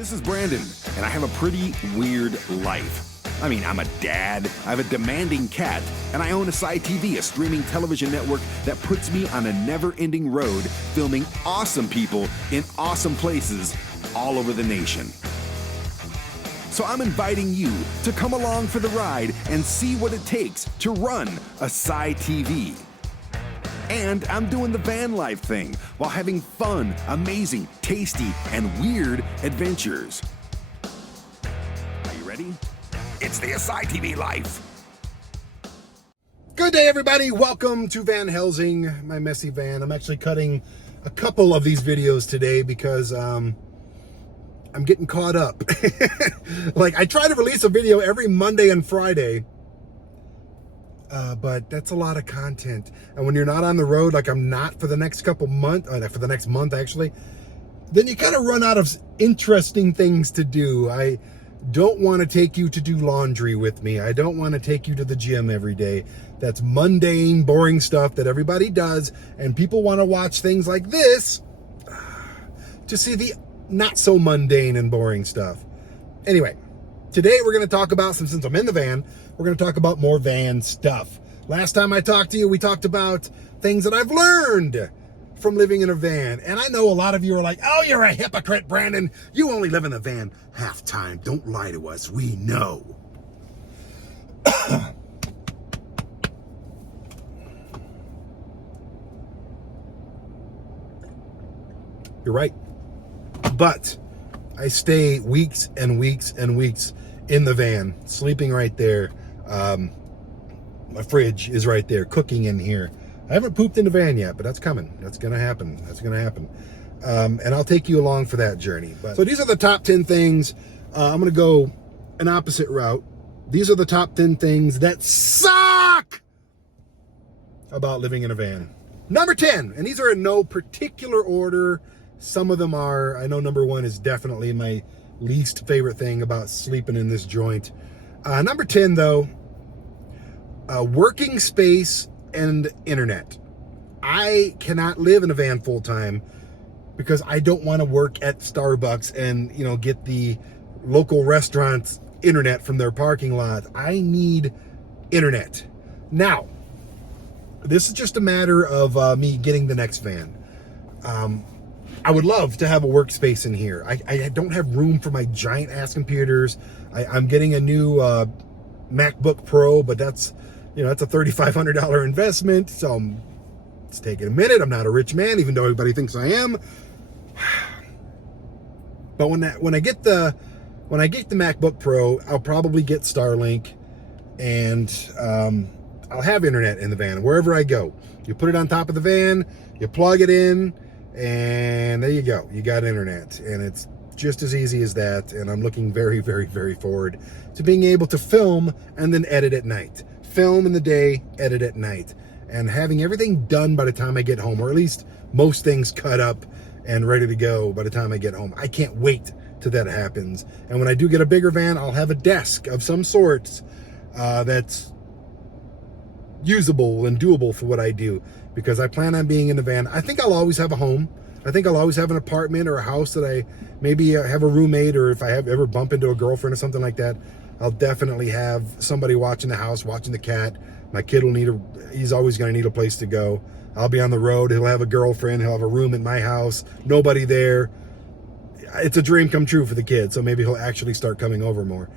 This is Brandon, and I have a pretty weird life. I mean, I'm a dad, I have a demanding cat, and I own ASY TV, a streaming television network that puts me on a never-ending road filming awesome people in awesome places all over the nation. So I'm inviting you to come along for the ride and see what it takes to run ASY TV. And I'm doing the van life thing while having fun, amazing, tasty, and weird adventures. Are you ready? It's the ASY TV life. Good day, everybody. Welcome to Van Helsing, my messy van. I'm actually cutting a couple of these videos today because I'm getting caught up. Like, I try to release a video every Monday and Friday, but that's a lot of content. And when you're not on the road, like I'm not for the next couple months, for the next month actually, then you kind of run out of interesting things to do. I don't want to take you to do laundry with me. I don't want to take you to the gym every day. That's mundane, boring stuff that everybody does. And people want to watch things like this to see the not so mundane and boring stuff. Anyway, today we're going to talk about, since I'm in the van, we're going to talk about more van stuff. Last time I talked to you, we talked about things that I've learned from living in a van. And I know a lot of you are like, oh, you're a hypocrite, Brandon. You only live in the van half time. Don't lie to us. We know. You're right. But I stay weeks and weeks and weeks in the van, sleeping right there. My fridge is right there, cooking in here. I haven't pooped in the van yet, but that's coming. That's going to happen. That's going to happen. And I'll take you along for that journey. So these are the top 10 things. I'm going to go an opposite route. These are the top 10 things that suck about living in a van. Number 10, and these are in no particular order. Some of them are. I know number 1 is definitely my least favorite thing about sleeping in this joint. Number 10, though, working space and internet. I cannot live in a van full time because I don't want to work at Starbucks and, you know, get the local restaurants internet from their parking lot. I need internet. Now, this is just a matter of me getting the next van. I would love to have a workspace in here. I don't have room for my giant ass computers. I'm getting a new MacBook Pro, but that's, you know, that's a $3,500 investment. So it's taking a minute. I'm not a rich man, even though everybody thinks I am. But when I get the MacBook Pro, I'll probably get Starlink, and I'll have internet in the van wherever I go. You put it on top of the van, you plug it in, and there you go. You got internet, and it's just as easy as that. And I'm looking very, very, very forward to being able to film and then edit at night. Film in the day, edit at night, and having everything done by the time I get home, or at least most things cut up and ready to go by the time I get home. I can't wait till that happens. And when I do get a bigger van, I'll have a desk of some sorts that's usable and doable for what I do, because I plan on being in the van. I think I'll always have a home. I think I'll always have an apartment or a house that I maybe have a roommate, or if I ever bump into a girlfriend or something like that, I'll definitely have somebody watching the house, watching the cat. My kid will he's always going to need a place to go. I'll be on the road. He'll have a girlfriend. He'll have a room at my house. Nobody there. It's a dream come true for the kid. So maybe he'll actually start coming over more.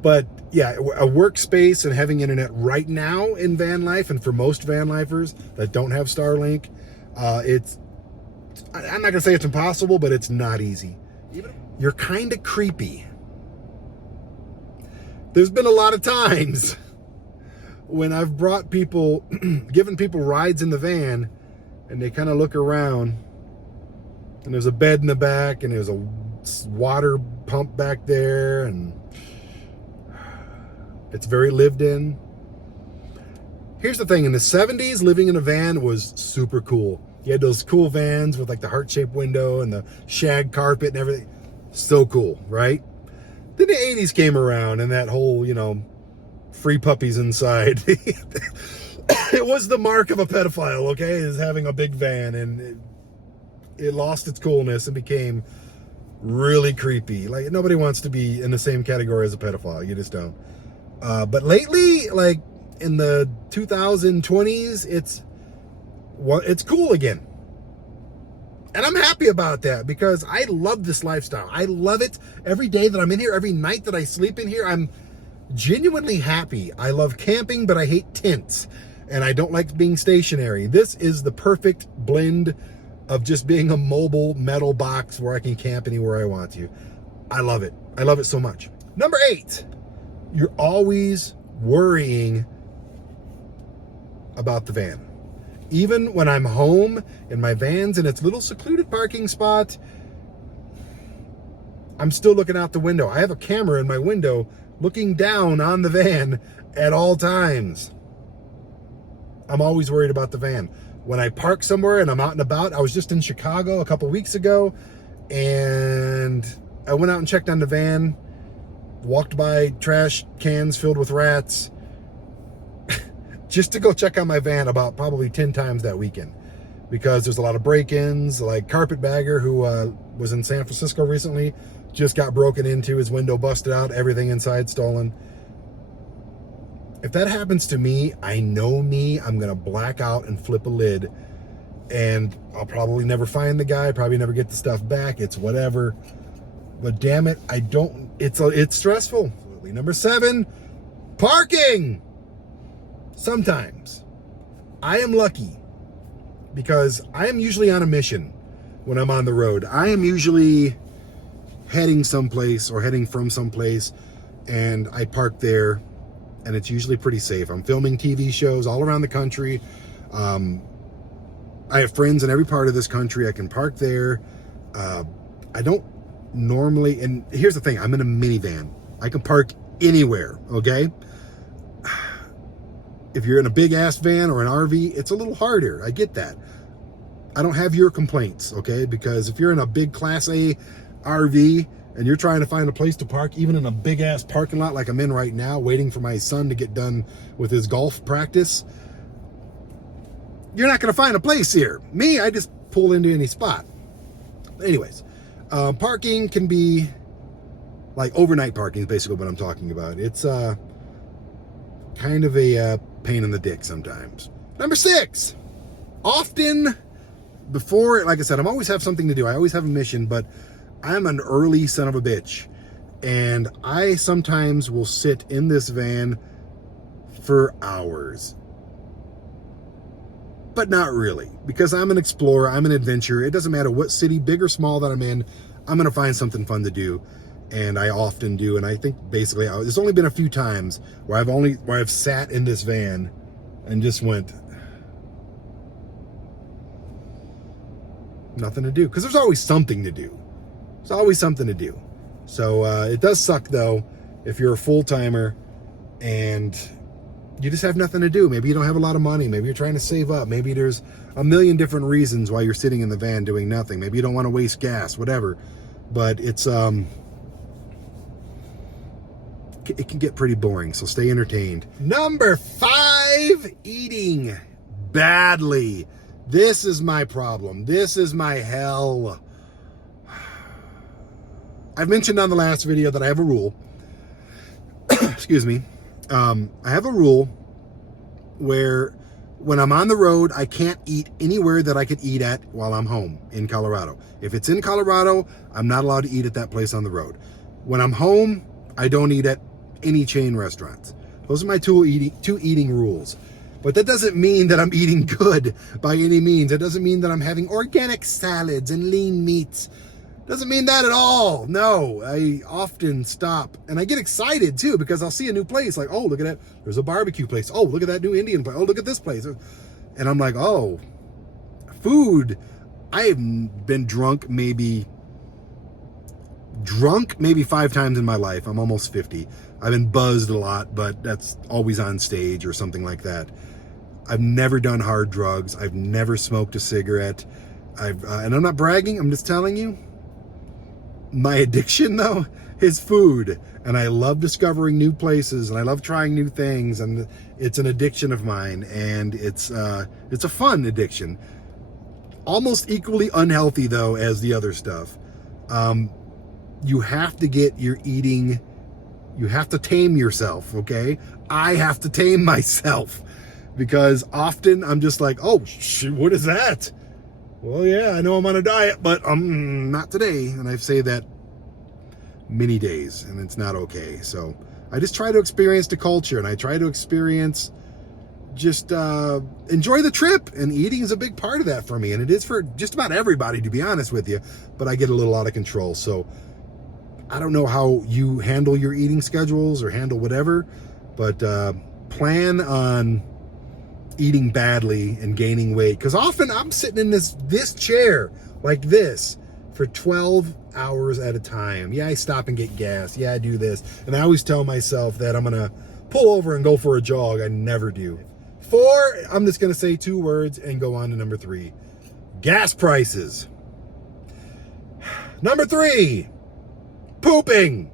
But yeah, a workspace and having internet right now in van life, and for most van lifers that don't have Starlink, I'm not going to say it's impossible, but it's not easy. You're kind of creepy. There's been a lot of times when I've brought people, given people rides in the van, and they kind of look around, and there's a bed in the back, and there's a water pump back there, and it's very lived in. Here's the thing, in the 70s, living in a van was super cool. You had those cool vans with like the heart-shaped window and the shag carpet and everything. So cool, right? Then the 80s came around, and that whole, you know, free puppies inside. It was the mark of a pedophile, okay, is having a big van. And it lost its coolness and became really creepy. Like, nobody wants to be in the same category as a pedophile. You just don't. But lately, like in the 2020s, it's cool again. And I'm happy about that because I love this lifestyle. I love it. Every day that I'm in here, every night that I sleep in here, I'm genuinely happy. I love camping, but I hate tents. And I don't like being stationary. This is the perfect blend of just being a mobile metal box where I can camp anywhere I want to. I love it. I love it so much. Number 8, you're always worrying about the van. Even when I'm home in my van's in its little secluded parking spot, I'm still looking out the window. I have a camera in my window looking down on the van at all times. I'm always worried about the van. When I park somewhere and I'm out and about, I was just in Chicago a couple weeks ago, and I went out and checked on the van, walked by trash cans filled with rats, just to go check on my van about probably 10 times that weekend, because there's a lot of break-ins. Like Carpetbagger, who was in San Francisco recently, just got broken into, his window busted out, everything inside stolen. If that happens to me, I know me, I'm gonna black out and flip a lid, and I'll probably never find the guy, probably never get the stuff back. It's whatever. But damn it, it's stressful. Number 7, parking. Sometimes I am lucky because I am usually on a mission when I'm on the road. I am usually heading someplace or heading from someplace, and I park there, and it's usually pretty safe. I'm filming TV shows all around the country. I have friends in every part of this country. I can park there. I don't normally, and here's the thing, I'm in a minivan. I can park anywhere, okay? If you're in a big ass van or an RV, it's a little harder. I get that. I don't have your complaints, okay? Because if you're in a big Class A RV and you're trying to find a place to park, even in a big ass parking lot like I'm in right now, waiting for my son to get done with his golf practice, you're not going to find a place here. Me, I just pull into any spot. Anyways, parking can be like overnight parking is basically what I'm talking about. It's kind of a pain in the dick sometimes. Number 6, often before, like I said, I'm always have something to do. I always have a mission, but I'm an early son of a bitch. And I sometimes will sit in this van for hours. But not really, because I'm an explorer, I'm an adventurer. It doesn't matter what city, big or small, that I'm in, I'm going to find something fun to do. And I often do. And I think basically there's only been a few times where I've sat in this van and just went, nothing to do. Because there's always something to do. There's always something to do. So it does suck, though, if you're a full-timer and you just have nothing to do. Maybe you don't have a lot of money. Maybe you're trying to save up. Maybe there's a million different reasons why you're sitting in the van doing nothing. Maybe you don't want to waste gas, whatever. But it's it can get pretty boring, so stay entertained. Number 5, eating badly. This is my problem. This is my hell. I've mentioned on the last video that I have a rule. Excuse me. I have a rule where when I'm on the road, I can't eat anywhere that I could eat at while I'm home in Colorado. If it's in Colorado, I'm not allowed to eat at that place on the road. When I'm home, I don't eat at any chain restaurants. Those are my two eating rules. But that doesn't mean that I'm eating good by any means. It doesn't mean that I'm having organic salads and lean meats. Doesn't mean that at all. No, I often stop and I get excited too because I'll see a new place like, oh, look at that. There's a barbecue place. Oh, look at that new Indian place. Oh, look at this place. And I'm like, oh, food. I have been drunk maybe 5 times in my life. I'm almost 50. I've been buzzed a lot, but that's always on stage or something like that. I've never done hard drugs. I've never smoked a cigarette. And I'm not bragging. I'm just telling you. My addiction, though, is food. And I love discovering new places, and I love trying new things, and it's an addiction of mine, and it's a fun addiction. almost equally unhealthy though as the other stuff. You have to get your eating, you have to tame yourself, okay? I have to tame myself because often I'm just like, oh, what is that? Well, yeah, I know I'm on a diet, but not today. And I say that many days, and it's not okay. So I just try to experience the culture, and I try to experience just enjoy the trip, and eating is a big part of that for me, and it is for just about everybody, to be honest with you, but I get a little out of control. So I don't know how you handle your eating schedules or handle whatever, but plan on eating badly and gaining weight, because often I'm sitting in this chair like this for 12 hours at a time. Yeah, I stop and get gas. Yeah, I do this, and I always tell myself that I'm gonna pull over and go for a jog. I never do. 4, I'm just gonna say 2 words and go on to number 3. Gas prices. Number 3, pooping.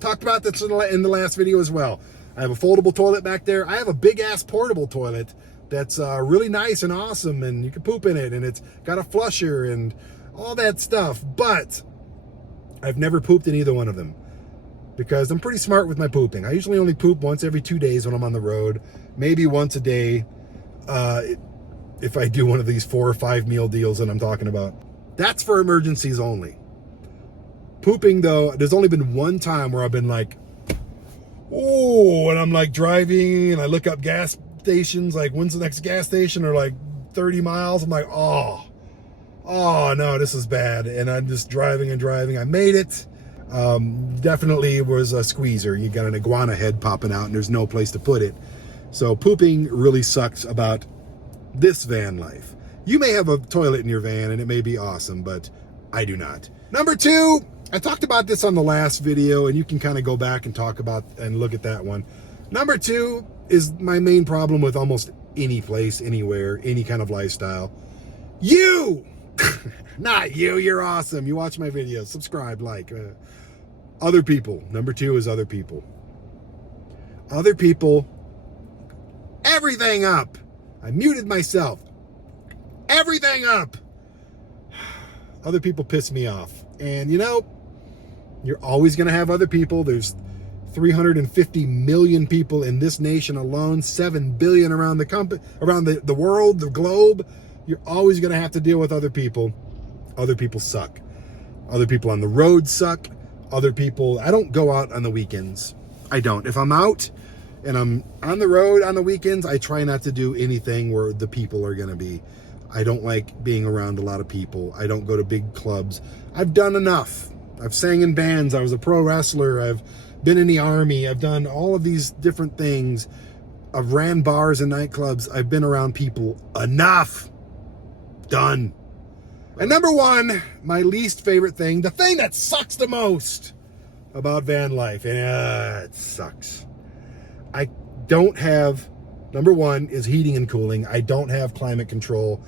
Talked about this in the last video as well. I have a foldable toilet back there. I have a big ass portable toilet that's really nice and awesome, and you can poop in it, and it's got a flusher and all that stuff, but I've never pooped in either one of them because I'm pretty smart with my pooping. I usually only poop once every 2 days when I'm on the road, maybe once a day if I do one of these 4 or 5 meal deals that I'm talking about. That's for emergencies only. Pooping though, there's only been one time where I've been like, oh, and I'm like driving and I look up gas stations, like when's the next gas station, or like 30 miles. I'm like, oh no, this is bad. And I'm just driving and driving. I made it. Definitely was a squeezer. You got an iguana head popping out and there's no place to put it. So pooping really sucks about this van life. You may have a toilet in your van and it may be awesome, but I do not. Number 2, I talked about this on the last video, and you can kind of go back and talk about and look at that one. Number 2 is my main problem with almost any place, anywhere, any kind of lifestyle. You! Not you, you're awesome. You watch my videos, subscribe, like. Other people. Number 2 is other people. Other people. Everything up. I muted myself. Everything up. Other people piss me off. And you know, you're always going to have other people. There's 350 million people in this nation alone, 7 billion around the world, the globe. You're always going to have to deal with other people. Other people suck. Other people on the road suck. Other people, I don't go out on the weekends. I don't. If I'm out and I'm on the road on the weekends, I try not to do anything where the people are going to be. I don't like being around a lot of people. I don't go to big clubs. I've done enough. I've sang in bands. I was a pro wrestler. I've been in the army. I've done all of these different things. I've ran bars and nightclubs. I've been around people enough. Done. And number 1, my least favorite thing, the thing that sucks the most about van life, and it sucks. I don't have, number 1 is heating and cooling. I don't have climate control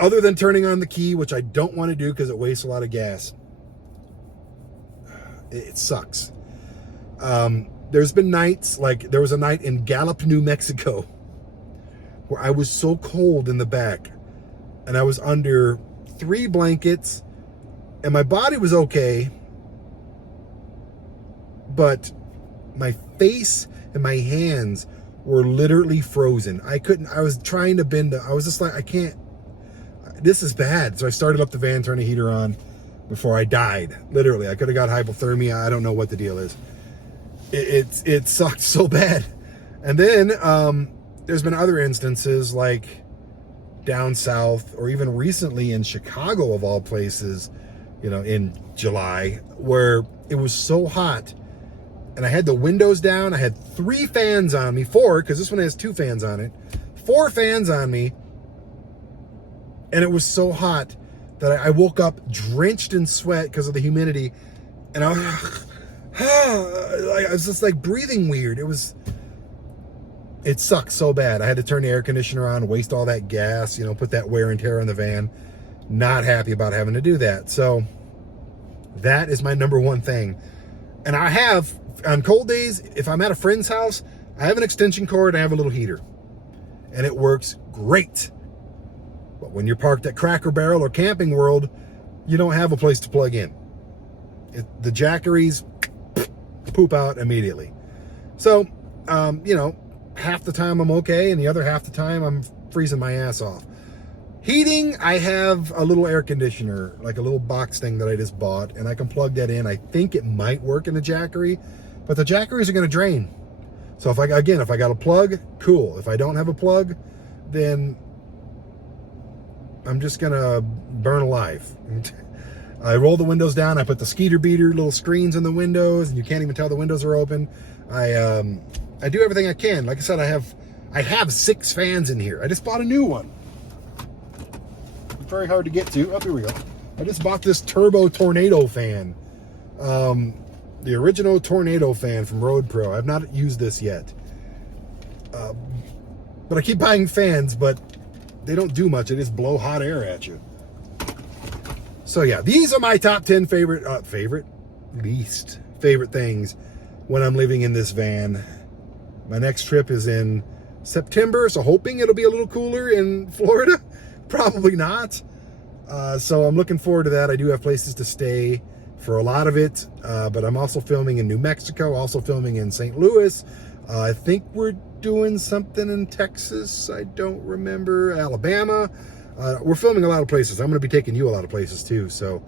other than turning on the key, which I don't want to do because it wastes a lot of gas. It sucks. There's been nights, like there was a night in Gallup, New Mexico, where I was so cold in the back and I was under 3 blankets and my body was okay, but my face and my hands were literally frozen. I was trying to bend. I was just like, I can't, this is bad. So I started up the van, turned the heater on before I died. Literally, I could have got hypothermia. I don't know what the deal is. It sucked so bad. And then there's been other instances like down south, or even recently in Chicago of all places, you know, in July, where it was so hot and I had the windows down. I had 3 fans on me, 4, because this one has 2 fans on it, 4 fans on me. And it was so hot that I woke up drenched in sweat because of the humidity. And I was just like breathing weird. It sucked so bad. I had to turn the air conditioner on, waste all that gas, you know, put that wear and tear on the van. Not happy about having to do that. So that is my number 1 thing. And I have, on cold days, if I'm at a friend's house, I have an extension cord, I have a little heater. And it works great. But when you're parked at Cracker Barrel or Camping World, you don't have a place to plug in. The Jackeries poop out immediately. So, half the time I'm okay, and the other half the time I'm freezing my ass off. Heating, I have a little air conditioner, like a little box thing that I just bought, and I can plug that in. I think it might work in the Jackery, but the Jackeries are going to drain. So if I got a plug, cool. If I don't have a plug, then I'm just going to burn alive. I roll the windows down. I put the skeeter beater little screens in the windows, and you can't even tell the windows are open. I do everything I can. Like I said, I have 6 fans in here. I just bought a new one. Very hard to get to. Oh, here we go. I just bought this turbo tornado fan. The original tornado fan from Road Pro. I've not used this yet. But I keep buying fans, but they don't do much. They just blow hot air at you. So yeah, these are my top 10 least favorite things when I'm living in this van. My next trip is in September, so hoping it'll be a little cooler in Florida. Probably not. So I'm looking forward to that. I do have places to stay for a lot of it, but I'm also filming in New Mexico, also filming in St. Louis. I think we're doing something in Texas. I don't remember. Alabama. We're filming a lot of places. I'm going to be taking you a lot of places too. So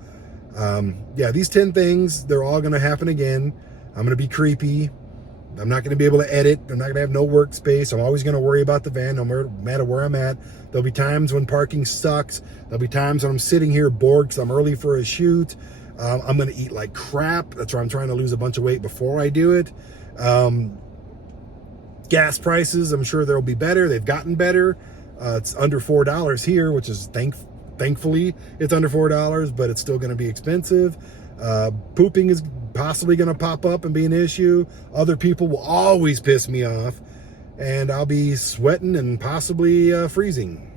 yeah, these 10 things, they're all going to happen again. I'm going to be creepy. I'm not going to be able to edit. I'm not going to have no workspace. I'm always going to worry about the van no matter where I'm at. There'll be times when parking sucks. There'll be times when I'm sitting here bored because I'm early for a shoot. I'm going to eat like crap. That's why I'm trying to lose a bunch of weight before I do it. Gas prices, I'm sure they'll be better. They've gotten better. It's under $4 here, which is thankfully it's under $4, but it's still going to be expensive. Pooping is possibly going to pop up and be an issue. Other people will always piss me off, and I'll be sweating and possibly freezing.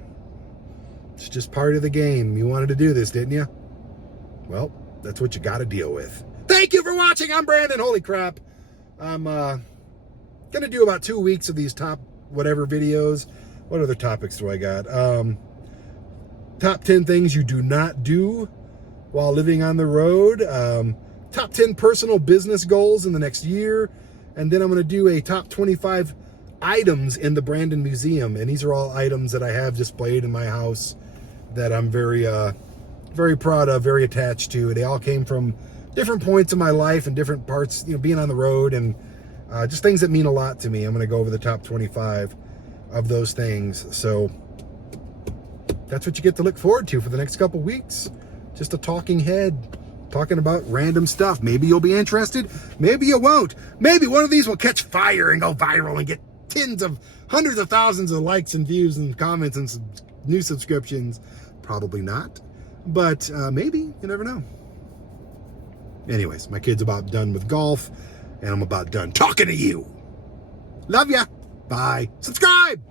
It's just part of the game. You wanted to do this, didn't you? Well, that's what you got to deal with. Thank you for watching. I'm Brandon. Holy crap. I'm going to do about 2 weeks of these top whatever videos. What other topics do I got? Top 10 things you do not do while living on the road. Top 10 personal business goals in the next year. And then I'm going to do a top 25 items in the Brandon Museum. And these are all items that I have displayed in my house that I'm very proud of, very attached to. They all came from different points in my life and different parts, being on the road, and just things that mean a lot to me. I'm going to go over the top 25 of those things. So that's what you get to look forward to for the next couple weeks. Just a talking head, talking about random stuff. Maybe you'll be interested. Maybe you won't. Maybe one of these will catch fire and go viral and get hundreds of thousands of likes and views and comments and new subscriptions. Probably not, but maybe. You never know. Anyways, my kid's about done with golf, and I'm about done talking to you. Love ya. Bye. Subscribe.